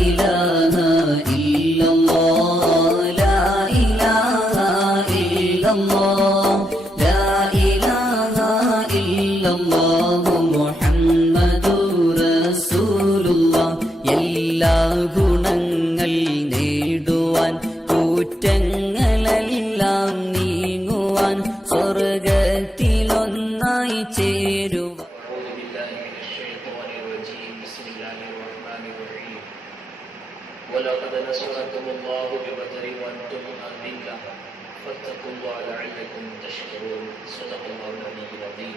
إله إلا الله لا إله إلا الله لا إله إلا الله محمد رسول الله എല്ലാ ഗുണങ്ങൾ നേടുവാൻ കുറ്റങ്ങളെല്ലാം നീങ്ങുവാൻ സ്വർഗത്തിലൊന്നായി ചേരുവാൻ ولقد نصركم الله ببدر وانتم أذلة فاتقوا الله لعلكم تشكرون صدق الله العلي العظيم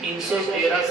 313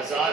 1000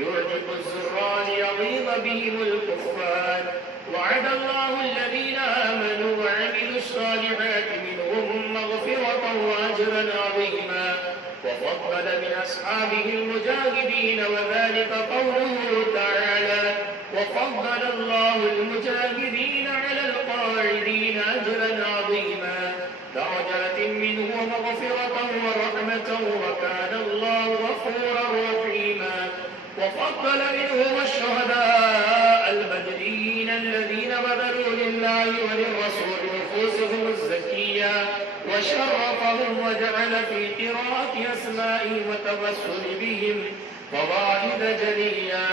يعجب الزراع ليغيظ بهم الكفار وعد الله الذين آمنوا وعملوا الصالحات منهم مغفرة وأجرا عظيما وفضل من أصحابه المجاهدين وذلك قوله تعالى وفضل الله المجاهدين على القاعدين أجرا عظيما درجات منه ومغفرة ورحمة وكان الله غفورا رحيما وفضل منهم الشهداء البدريين الذين بذلوا لله وللرسول نفوسهم الزكية وشرفهم وجعل في قراءة أسمائهم وتوسل بهم فواعد جليا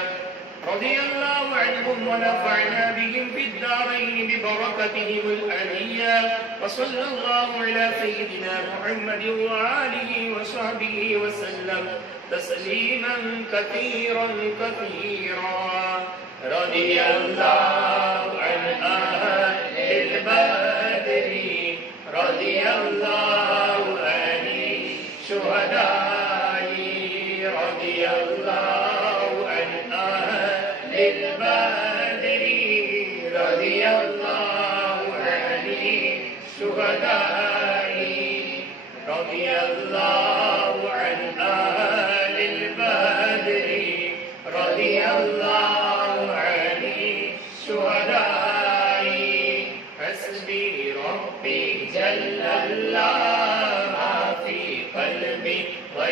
رضي الله عنهم ونفعنا بهم في الدارين ببركتهم العليا وصلى الله على سيدنا محمد وآله وصحبه وسلم تسليما كثيرا كثيرا رضي الله عن أهل البدر رضي الله عن الشهداء رضي الله عن أهل البدر رضي الله عن الشهداء رضي الله عن أهل البدر رضي الله عن الشهداء حسبي ربي جل الله ما في قلبي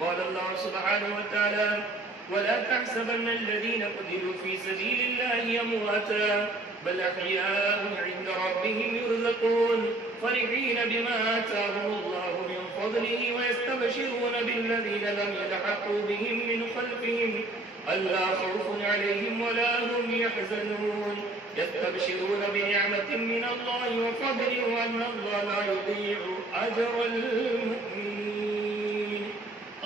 قال الله سبحانه وتعالى ولا تحسبن الذين قتلوا في سبيل الله أمواتا بل أحياء عند ربهم يرزقون فرحين بما آتاهم الله من فضله ويستبشرون بالذين لم يلحقوا بهم من خلفهم ألا خوف عليهم ولا هم يحزنون يستبشرون بنعمة من الله وفضل وأن الله لا يضيع أجر المؤمنين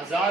1000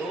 2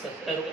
70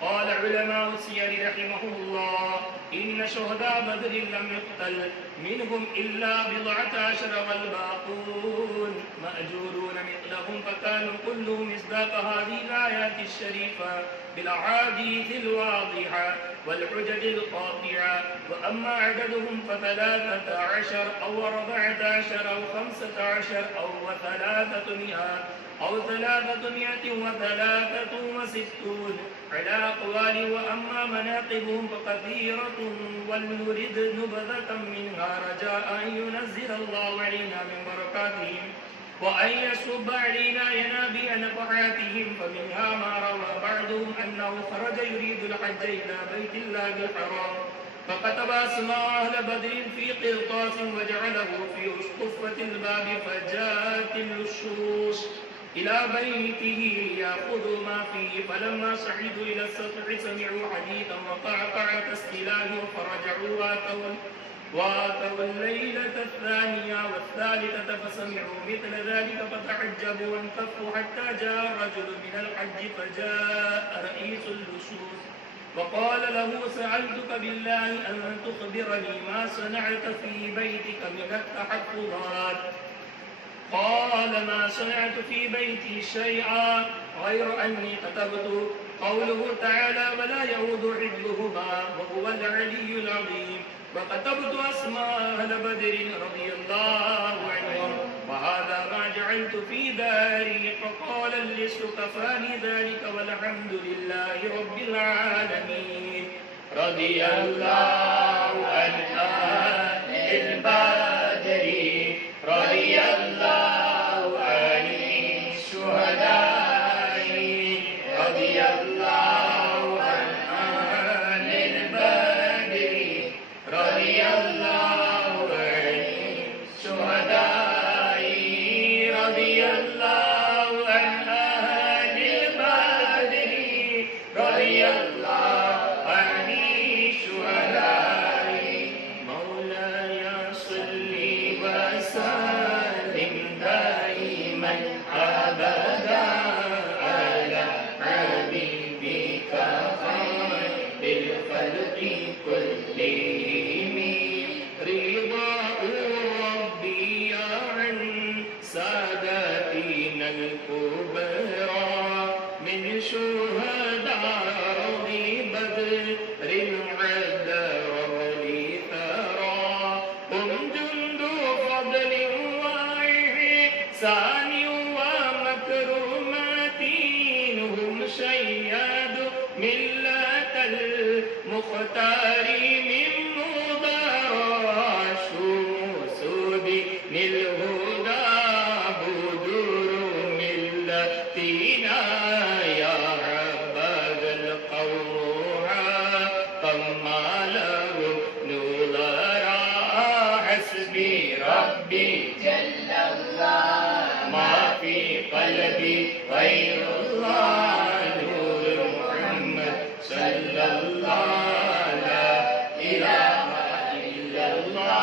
قال علماء السير رحمهم الله إن شهداء بدر لم يقتل منهم إلا 14 والباقون مأجورون مثلهم، فكانوا كلهم مصداق هذه الآيات الشريفة بالأحاديث الواضحة والحجج القاطعة. وأما عددهم ف13 أو 14 أو 15 أو 300 أو 363 على أقوال. وأما مناقبهم فكثيرة ولنرد نبذة منها رجاء أن ينزل الله علينا من بركاتهم وأن يصب علينا ينابيع نفحاتهم. فمنها ما روى بعضهم أنه خرج يريد الحج إلى بيت الله الحرام فكتب أسماء أهل بدر في قرطاس وجعله في أسقفة الباب، فجاءت الوشوش إلى بيته ليأخذوا ما فيه. فلما صعدوا إلى السطح سمعوا حديثا وقعقعة السلاح فرجعوا واتوا الليلة الثانية والثالثة فسمعوا مثل ذلك فتعجبوا وانكفوا حتى جاء رجل من الحج فجاء رئيس اللصوص وقال له سألتك بالله أن تخبرني ما صنعت في بيتك من التحفظات. قال ما صنعت في بيتي شيئا غير أني كتبت قوله تعالى ولا يؤود حفظهما وهو العلي العظيم، وكتبت أسماء أهل بدر رضي الله عنهم وهذا ما جعلت في داري. فقال اللص كفاني ذلك والحمد لله رب العالمين. رضي الله عن أهل البدر رضي الله عن الشهداء رضي الله عن أهل البدر رضي الله عن الشهداء رضي الله عن أهل البدر رضي الله عن الشهداء. مولاي صل وسلم دائما أبدا على حبيبك خير الخلق كلهم. رضا ربي عن ساداتنا الكبرى من شهداء بدر عدا ولثرى. هم جند فضل وإحسان ومكرمات، هم شياد ملة المختار من مضى شموس دين الهدى بدر ملتنا. يا حبذا القوم طمع لهم نظرا حسبي ربي جل الله ما في قلبي غير الله نور محمد صلى الله لا إله إلا الله.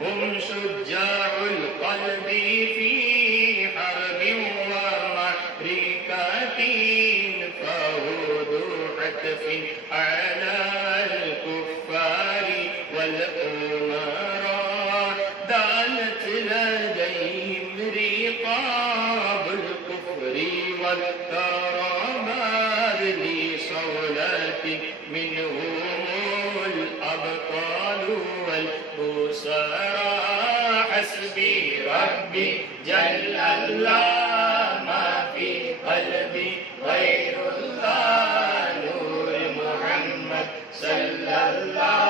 هم شجاع القلب في حرب ومعركة فهدوا حتف على الكفار والأمراء. دانت لديهم رقاب الكفر والكرامات لصولة منهم الأبطال والبصراء. حسبي ربي جل الله ما في قلبي غير الله نور محمد صلى الله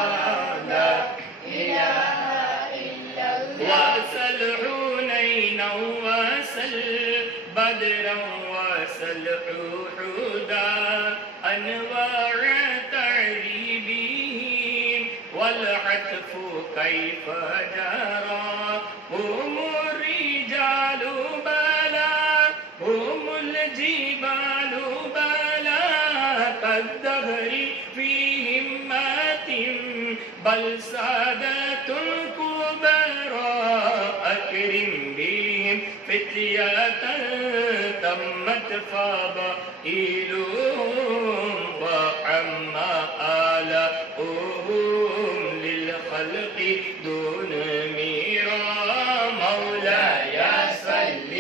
بدرا وسلحوا حودا أنواع تعذيبهم والعطف كيف جرى هم الرجال بلا هم الجبال بلا كالدهر في همة بل سادة الكبرى أكرم بهم فتية تمت فضائلهم وعما آلاؤهم للخلق دون ميرا مولاي صل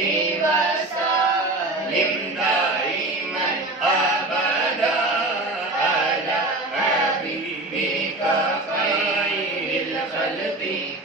وسلم دائما أبدا على حبيبك خير الخلق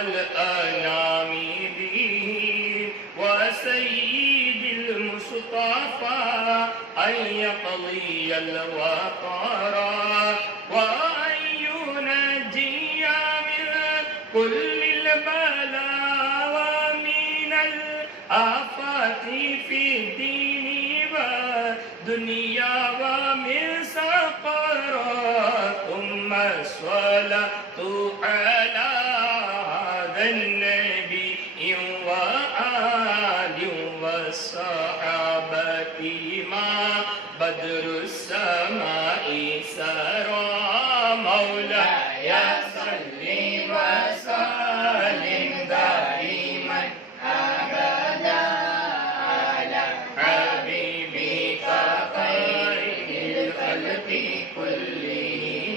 الأنام به وسيد المصطفى أن يقضي الوقر وأن ينجي من كل البلاء ومن الآفات في الدين والدنيا ومن سقرات ثم الصلاة على هذا النبي وآل والصحابة ما بدر السماء سرى مولاي صل وسلم دائما أبدا على حبيبك خير الخلق كلهم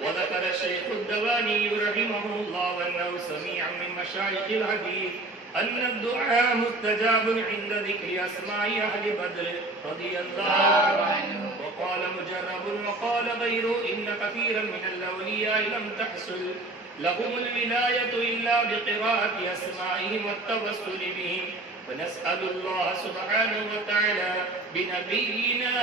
وذكر الشيخ الدواني رحمه الله أنه سميع من مشايخ الحديث أن الدعاء مستجاب عند ذكر أسماء أهل بدر رضي الله عنه وقال مجرب وقال غيره إن كثيرا من الأولياء لم تحصل لهم الولاية إلا بقراءة أسمائهم والتوسل بهم ونسأل الله سبحانه وتعالى بنبينا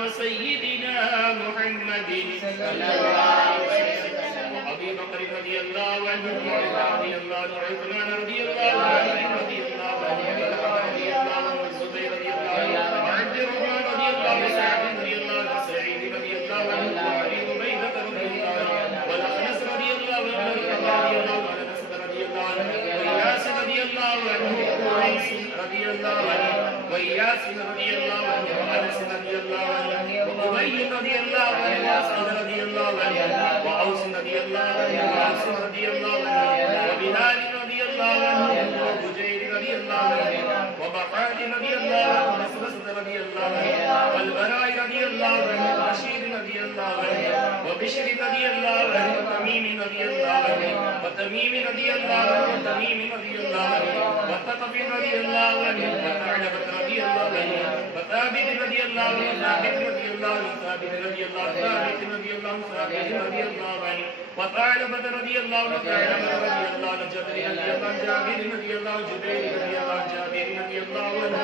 وسيدنا محمد صلى الله عليه وسلم وأبي بكر رضي الله عنه وعمر رضي الله عنه وعثمان رضي الله عنه رضي الله عنه رضي الله عنه والزبير رضي الله عنه وعبد الرحمن رضي الله عنه وسعد رضي الله عنه وسعيد رضي الله عنه وأبي عبيدة رضي الله عنه والأخنس رضي الله عنه رضي الله عنه وأنس رضي الله عنه وإياس رضي الله عنه وقيس رضي الله عنه وإياس رضي الله عنه وأنس رضي الله عنه وأبي رضي الله عنه وأسعد رضي الله عنه وأوس رضي الله عنه وأوس رضي الله عنه وبلال رضي الله عنه وبجير رضي الله عنه وبقال رضي الله عنه ومسرس رضي الله عنه والبراء رضي الله عنه وبشير رضي الله عنه وبشر رضي الله عنه وتميم رضي الله عنه وتميم رضي الله عنه وتميم رضي الله عنه وثقف رضي الله عنه وثعلبة رضي الله عنه وثابت رضي الله عنه ثابت رضي الله عنه ثابت رضي الله عنه ثابت رضي الله عنه ثابت رضي الله عنه وثعلبة رضي الله عنه ثعلبة رضي الله عنه جابر رضي الله عنه جابر رضي الله عنه جبير رضي الله عنه جابر رضي الله عنه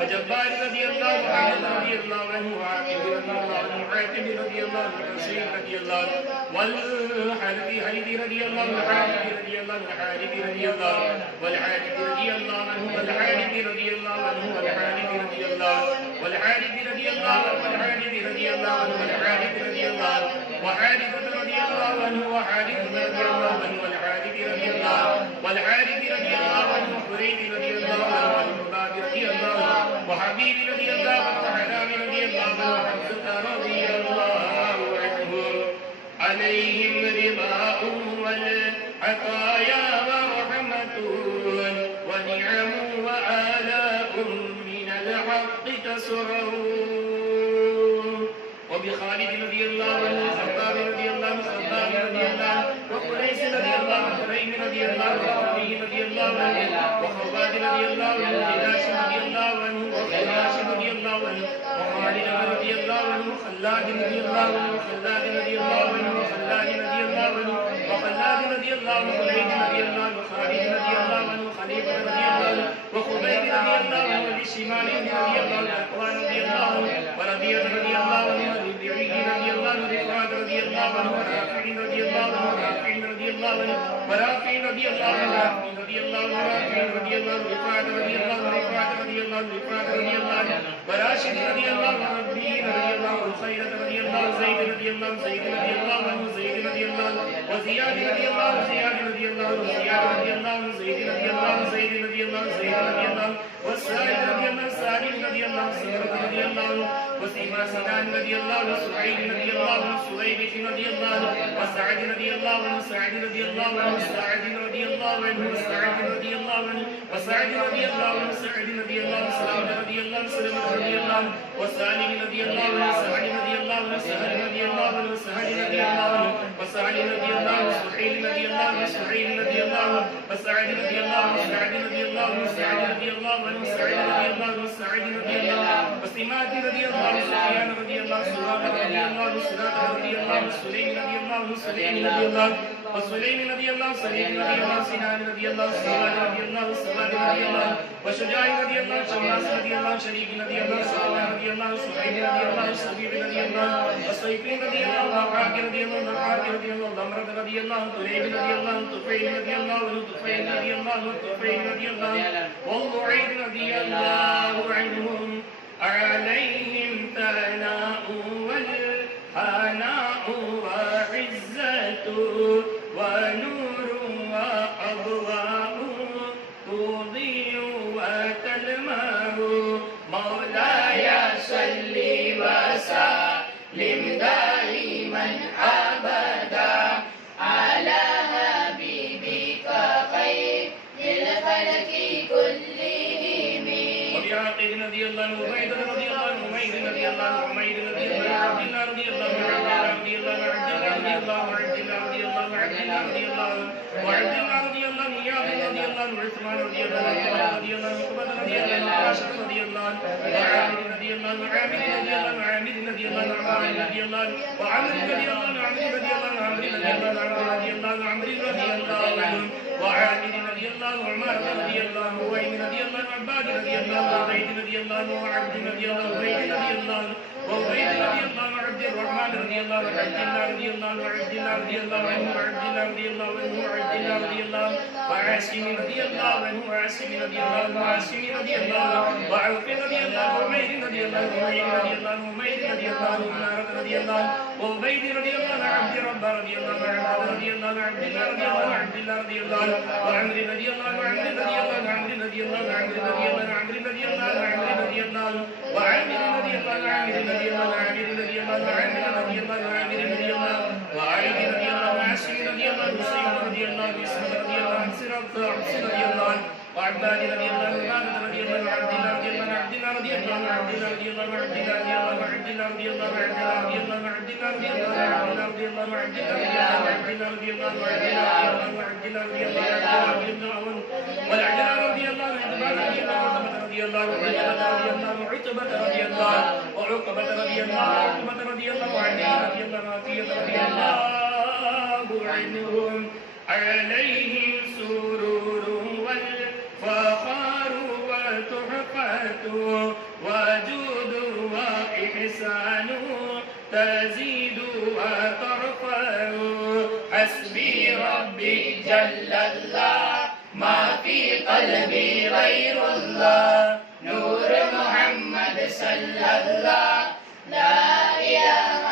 وجبار رضي الله عنه رضي الله عنه وعاتب رضي الله عنه عاتب رضي الله عنه حسين رضي الله عنه والحارث حارث رضي الله عنه حارث رضي الله عنه حارث رضي الله عنه والحارث رضي الله عنه والحارث رضي الله عنه والحارث رضي الله عنه والحارث رضي الله عنه والحارث رضي الله عنه والحارث رضي الله عنه وحارث رضي الله عنه وحارث رضي الله عنه والحارث رضي الله عنه والحارث رضي الله عنه وحريث رضي الله عنه والمباب رضي الله عنه وحبيب رضي الله عنه وحرام رضي الله عنه وحمزة رضي الله عنهم عليهم رضاء والعطايا ورحمة ونعم وآلاء من الحق تسرون وبخالد رضي الله عنه وخباب رضي الله عنه خباب رضي الله عنه وقريش رضي الله عنه حريم رضي الله عنه وعلي رضي الله عنه وخواد رضي الله عنه وخلاش رضي الله عنه وخلاش رضي الله عنه وخالد رضي الله عنه وخلاد رضي الله عنه وخلاد رضي الله عنه وخلاد رضي الله عنه وخلاد رضي الله عنه وخليد رضي الله عنه وخالد رضي الله عنه وخليفة رضي الله عنه وخبيب رضي الله عنه وبشمال رضي الله عنه وأخوان رضي الله عنه وربيع رضي الله عنه وربيعي رضي الله عنه ورفاعة رضي الله عنه ورافع رضي الله عنه ورافع رضي الله عنه ورافع رضي الله عنه ورافع رضي الله عنه ورافع رضي الله عنه رفاعة رضي الله عنه رفاعة رضي الله عنه رفاعة رضي الله عنه وراشد رضي الله عنه ربي رضي الله عنه خيرة رضي الله عنه زيد رضي الله عنه زيد رضي الله عنه زيد رضي الله عنه وزياد رضي الله عنه زياد رضي الله عنه زياد رضي الله عنه زيد رضي الله عنه زيد رضي الله عنه زيد رضي الله عنه والسائد رضي الله عنه سالم رضي الله عنه سيرة رضي الله عنه وسيما سنان رضي الله عنه سعيد رضي الله عنه سويبة رضي الله عنه وسعد رضي الله عنه سعد رضي الله عنه سعد رضي الله عنه وسعد رضي الله عنه وسعد رضي الله عنه سعد رضي الله عنه سلام رضي الله عنه سلمة رضي الله عنه وسالم رضي الله عنه سعد رضي الله عنه سهل رضي الله عنه سهل رضي الله عنه وسعد رضي الله عنه سحيل رضي الله عنه سحيل رضي الله عنه وسعد رضي الله عنه سعد رضي الله عنه سعد رضي الله عنه سعد رضي الله عنه سعد رضي الله عنه وسمات رضي الله عنه سفيان رضي الله عنه سراقة رضي الله عنه سراقة رضي الله عنه سليم رضي الله عنه سليم رضي الله عنه وسليم رضي الله عنه سليم رضي الله عنه سنان رضي الله عنه سواد رضي الله عنه سواد رضي الله عنه وشجاع رضي الله عنه شماس رضي الله عنه شريك رضي الله عنه سلمان رضي الله عنه سعيد رضي الله عنه سبيب رضي الله عنه وصيف رضي الله عنه وحاك رضي الله عنه وحاك رضي الله عنه ضمرد رضي الله عنه تليب رضي الله عنه طفيل رضي الله عنه طفيل رضي الله عنه طفيل رضي الله عنه والضعيف رضي الله عنهم عليهم ثناء والحناء وعزة ونور وأضواء تضيء وتلمع مولاي صل وسلم دائما أبدا على حبيبك خير الخلق كلهم وبعاقل رضي الله عنه وبيد رضي الله عنه وميد رضي الله عنه وميد رضي الله عنه عبد الله رضي الله عنه رضي الله عنه عبد الله رضي الله عنه عبد الله رضي الله عنه عبد الله رضي الله عنه وعبد الله رضي الله عنه ياض رضي الله عنه عثمان رضي الله عنه رضي الله عنه عقبة رضي الله عنه عاشر رضي الله عنه وعامر رضي الله عنه عامر رضي الله عنه عامر رضي الله عنه عمار رضي الله عنه وعمر رضي الله عنه عمر رضي الله عنه عمر رضي الله عنه عمر رضي الله عنه عمر رضي الله عنه وعامر رضي الله عنه عمار رضي الله عنه وعين رضي الله عنه عباد رضي الله عنه وعبيد رضي الله عنه وعبد رضي الله عنه وعبيد رضي الله عنه وعبيد رضي الله عنه عبد الرحمن رضي الله عنه عبد الله رضي الله عنه وعبد الله رضي الله عنه وعبد الله رضي الله عنه وعبد الله رضي الله عنه وعاصم رضي الله عنه وعاصم رضي الله عنه وعاصم رضي الله عنه وعوف رضي الله عنه وعمير رضي الله عنه وعمير رضي الله عنه وعمير رضي الله عنه ومنارة رضي الله عنه وعبيد رضي الله عنه عبد رب رضي الله عنه عبد رضي الله عنه عبد الله رضي الله عنه عبد الله رضي الله عنه وعمر رضي الله عنه عمر رضي الله عنه عمر رضي الله عنه عمر رضي الله عنه عمر رضي الله عنه عمر رضي الله عنه وعامر رضي الله عنه عامر رضي الله عنه عامر رضي الله عنه عامر رضي الله عنه عامر رضي الله عنه وعائد رضي الله عنه عاصم رضي الله عنه سيد رضي الله عنه يسر رضي الله عنه سر رضي الله عنه وعباد رضي الله عنه رضي الله عنه عبد الله رضي الله عنه رضي الله عنه عبد الله رضي الله عنه عبد الله رضي الله عنه عبد الله رضي الله عنه عبد الله رضي الله عنه عبد الله رضي الله عنه عبد الله رضي الله عنه والعجل رضي الله عنه رضي الله عنه عتبة رضي الله وعقبة رضي الله عقبة رضي الله علي رضي الله رضي الله عنهم عليهم سرور والفخر وتحفة وجود وإحسان تزيد وترفع حسبي ربي جل الله ما في قلبي غير الله نور محمد صلى الله لا إله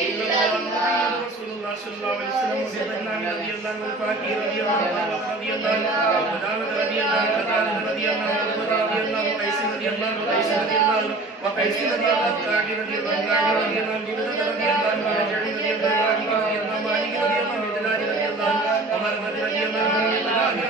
إلا الله رسول الله صلى الله عليه وسلم رضي الله عنه الفاتح رضي الله عنه رضي الله عنه وقدامة رضي الله عنه رضي الله عنه رضي الله عنه وقيس رضي الله عنه وقيس رضي الله عنه وقيس رضي الله عنه رضي الله عنه رضي الله عنه رضي الله عنه وجعل رضي الله عنه رضي الله عنه مالك رضي الله عنه دلال رضي الله عنه عمر رضي الله عنه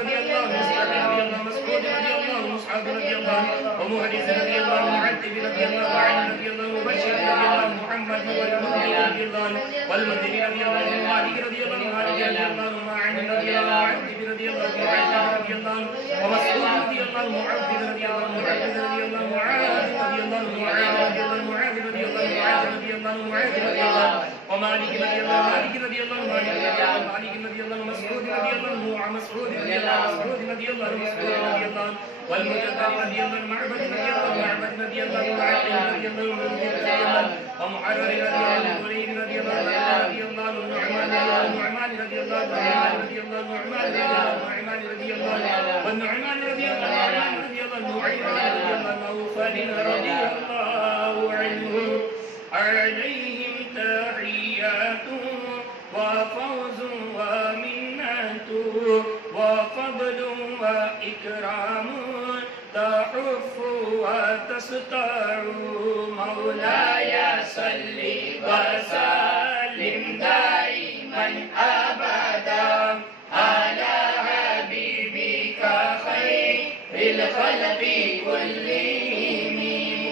رضي الله عنه مسعود رضي الله عنه مسعود رضي الله عنه مصعب رضي الله عنه ومحدث رضي الله عنه معتب رضي الله عنه رضي الله عنه مبشر رضي الله عنه محمد والمدني رضي الله عنه والمدني رضي الله عنه مالك رضي الله عنه مالك رضي الله عنه معن رضي الله عنه معتب رضي الله عنه معتب رضي الله عنه ومسعود رضي الله عنه معبد رضي الله عنه معبد رضي الله عنه معاذ رضي الله عنه معاذ رضي الله عنه معاذ رضي الله عنه معاذ رضي الله عنه معاذ رضي الله عنه ومالك رضي الله عنه مالك رضي الله عنه مالك رضي الله عنه مالك رضي الله عنه مسعود رضي الله عنه مسعود رضي الله عنه مسعود رضي الله عنه مسعود رضي الله عنه والمجدد رضي الله عنه معبد رضي الله عنه معبد رضي الله عنه معبد رضي الله عنه رضي الله عنه ومحرر رضي الله عنه وليد رضي الله عنه رضي الله عنه النعمان رضي الله عنه رضي الله عنه النعمان رضي الله عنه والنعمان رضي الله عنه رضي الله عنه رضي الله عنه فلن رضي الله عنهم عليهم تحيات وفوز ومنة وفضل وإكرام تحف وتسطع مولاي صل وسلم دائما أبدا على حبيبك خير الخلق كلهم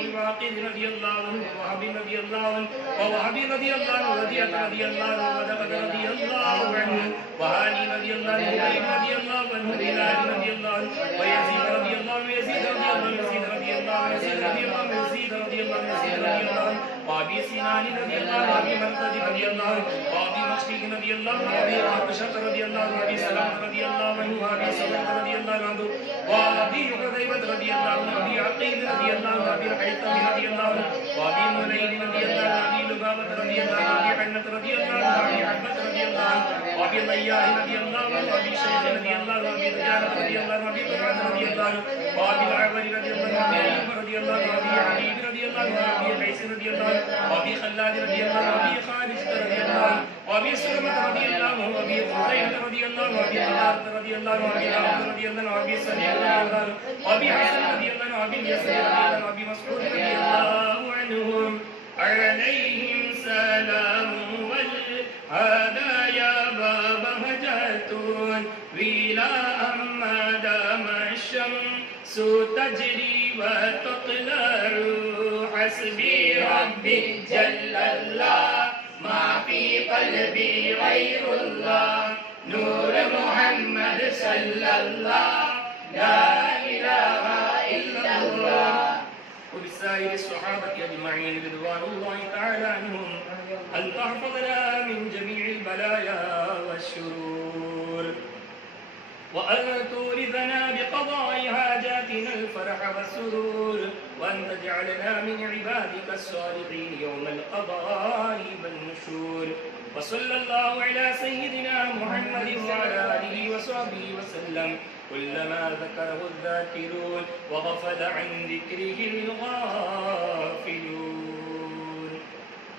الواقد رضي الله عنه ووهب رضي الله عنه ووهب رضي الله عنه رضي الله عنه ودقد رضي الله عنه وهاني رضي الله عنه وزيد رضي الله عنه بلال رضي الله عنه ويزيد رضي الله عنه يزيد رضي الله عنه يزيد رضي الله عنه يزيد رضي الله عنه يزيد رضي الله عنه يزيد رضي الله عنه وابي سنان رضي الله عنه وابي مرتد رضي الله عنه وابي مشرق رضي الله عنه وابي عائشة رضي الله عنه وابي سلمة رضي الله عنه وابي سلمة رضي الله عنه وابي حذيفة رضي الله عنه وابي عقيل رضي الله عنه وابي الحيثم رضي الله عنه وابي مليل رضي الله عنه وابي لبابة رضي الله عنه وابي عنة رضي الله عنه وابي حبة رضي الله عنه وابي ضياء رضي الله عنه وابي شيخ رضي الله عنه وابي رجال رضي الله عنه وابي قرآن رضي الله عنه وابي العبر رضي الله عنه وابي أيوب رضي الله عنه وابي علي رضي الله عنه وابي قيس رضي الله عنه وابي خلاد رضي الله عنه وابي خالد رضي الله عنه وابي سلمة رضي الله عنه وابي خزيمة رضي الله عنه وابي طلحة رضي الله عنه وابي داود رضي الله عنه وابي سليم رضي الله عنه وابي حسن رضي الله عنه وابي يسير رضي الله عنه وابي مسعود رضي الله عنهم عليهم سلام والهدايا بهجة ولا أما دام الشمس تجري وتطلع حسبي ربي جل الله ما في قلبي غير الله نور محمد صلى الله لا إله إلا الله وبسائر الصحابة أجمعين رضوان الله تعالى عنهم أن تحفظنا من جميع البلايا والشرور وأن تورثنا بقضاء حاجاتنا الفرح والسرور وأن تجعلنا من عبادك الصالحين يوم القضاء والنشور وصلى الله على سيدنا محمد وعلى آله وصحبه وسلم كلما ذكره الذاكرون وغفل عن ذكره الغافلون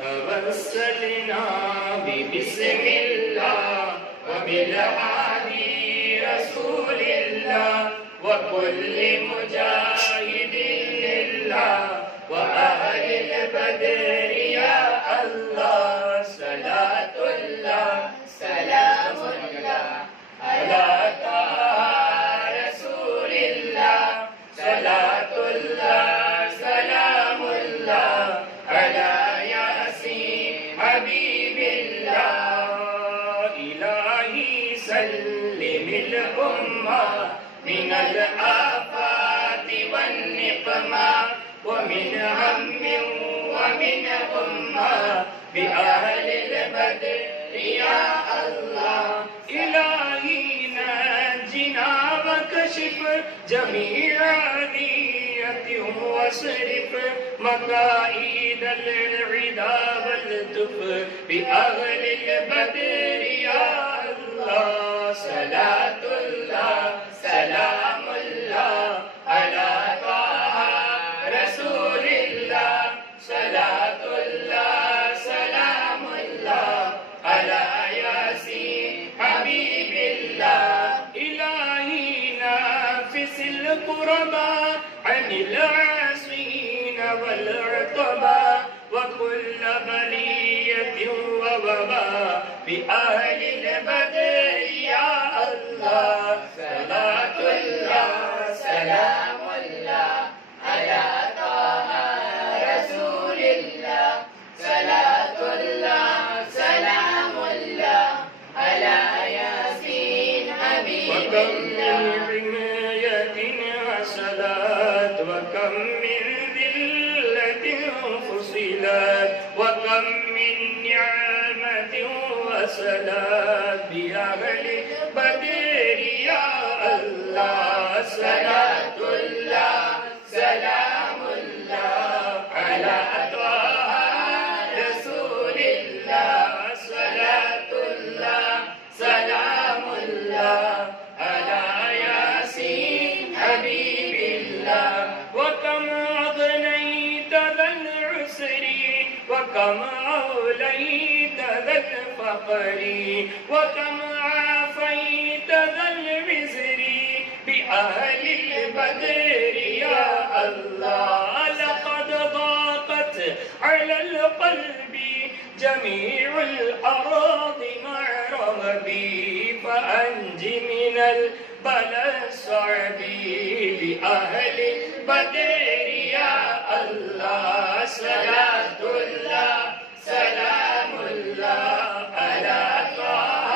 توسلنا ببسم الله وبالهادي رسول الله وكل مجاهد لله وأهل البدر يا الله صلاة الله سلام الله على طه رسول الله صلاة الله سلام الله على ياسين حبيب الله إلهي سلم الأمة من الآفات والنقمة ومن هم ومن أمة بأهل البدر يا الله إلهي نجنا وكشف جميع أذية واصرف مكائد العدا والتف بأهل البدر يا الله صلاة الله سلام الله على طه رسول الله صلاة الله سلام الله على ياسين حبيب الله إلهي نافس القربى عن العاصين والعتبى وكل بلية ووباء بأهل البدر يا الله صلاة الله سلام الله على طه رسول الله صلاة الله سلام الله على ياسين حبيب وكم من الله عناية وصلاة وكم من ذلة فصلت وكم من نعمة وصلاة بأهل بدر يا الله صلاة الله سلام الله على طه رسول الله صلاة الله سلام الله على ياسين حبيب الله وكم أغنيت ذا العسر وكم أوليت ذا الفقر وكم عافيت ذا الوزر بأهل البدر يا الله لقد ضاقت على القلب جميع الأراض مع رغبي فأنج من البلاء الصعب بأهل البدر يا الله صلاة الله سلام الله على طه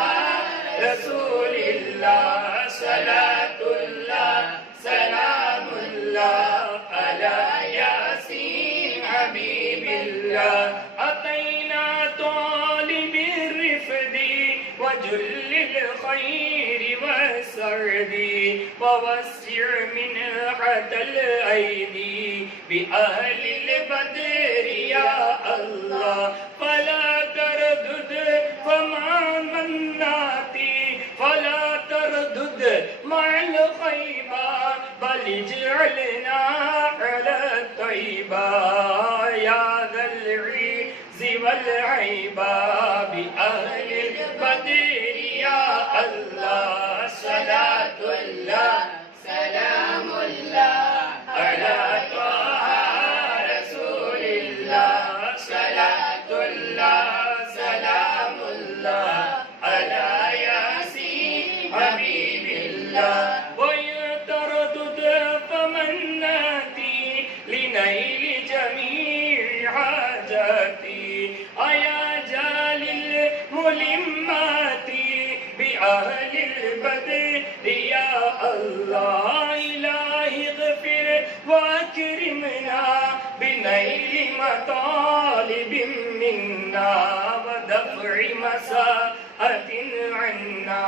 رسول الله صلاة الله سلام الله على ياسين حبيب الله أتينا طالب الرفد وجل الخير والسعد ووسع منحة الأيدي بأهل البدر يا الله فلا تردد فمع مناتي فلا تردد مع الخيبة بل اجعلنا على الطيبة يا ذا العز والعيبة بأهل البدر يا الله صلاة الله سلام الله على طه رسول الله صلاة الله سلام الله على ياسين حبيب الله ويتردد فمن ناتي لنيل جميع حاجاتي أيا جال الملمات بأهل البدر يا الله إلهي اغفر وأكرمنا بنيل مطالب منا ودفع مساءة عنا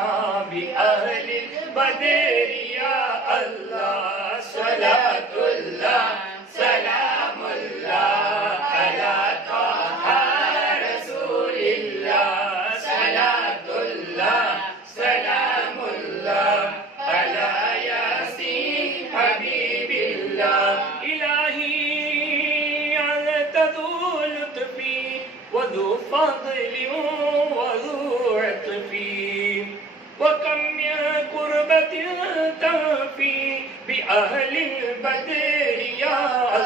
بأهل البدر يا الله صلاة الله سلام الله على طه رسول الله صلاة الله سلام الله على ياسين حبيب الله إلهي أنت ذو لطف وذو فضل وذو عطف وكم من كربة تنفي بأهل البدر يا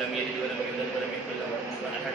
lam yalid wa lam yulad wa lam yakul lahu kufuwan ahad।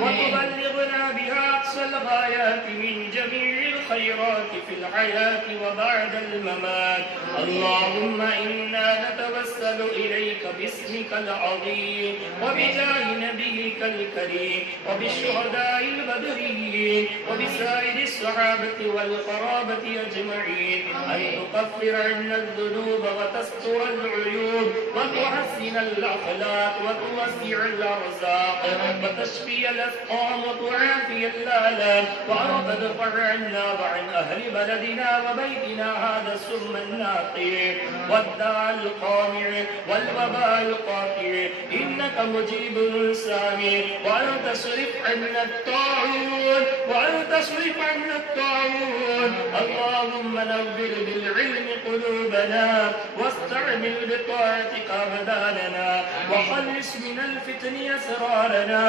وتبلغنا بها أقصى الغايات من جميع الخيرات في الحياة وبعد الممات. اللهم إنا نتوسل إليك باسمك العظيم وبجاه نبيك الكريم وبالشهداء البدريين وبسائر الصحابة والقرابة أجمعين أن تكفر عنا الذنوب وتستر العيوب وتحسن الأخلاق وتوسع الأرزاق وتشفي الأسقام وتعافي الآلام وأن تدفع عنا وعن أهل بلدنا وبيتنا هذا السم الناقع والداء القامع والوباء القاطع إنك مجيب سامع وأن تصرف عنا الطاعون اللهم نور بالعلم قلوبنا واستعمل بطاعتك أبداننا وخلص من الفتن أسرارنا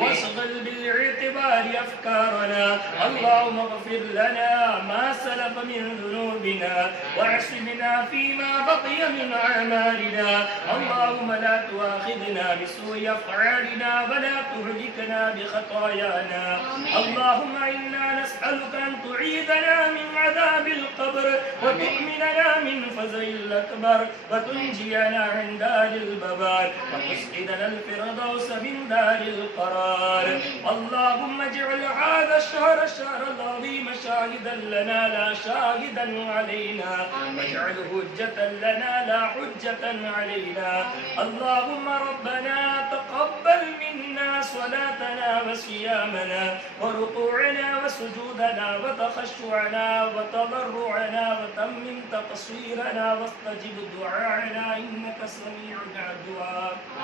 واشغل بالاعتبار أفكارنا. اللهم اغفر لنا ما سلف من ذنوبنا واعصمنا فيما بقي من أعمالنا. اللهم لا تؤاخذنا بسوء أفعالنا ولا تهلكنا بخطايانا. اللهم إنا نسألك أن تعيذنا من عذاب القبر وتؤمننا من فزع الأكبر وتنجينا عن دار البوار وتسعدنا الفردوس من دار القرار. اللهم اجعل هذا الشهر الشهر العظيم شاهدا لنا لا شاهدا علينا واجعله حجة لنا لا حجة علينا. اللهم ربنا تقبل منا صلاتنا وصيامنا وركوعنا وسجودنا وتخشعنا وتضرعنا وتمم تقصيرنا واستجب دعاءنا إنك سميع الدعاء.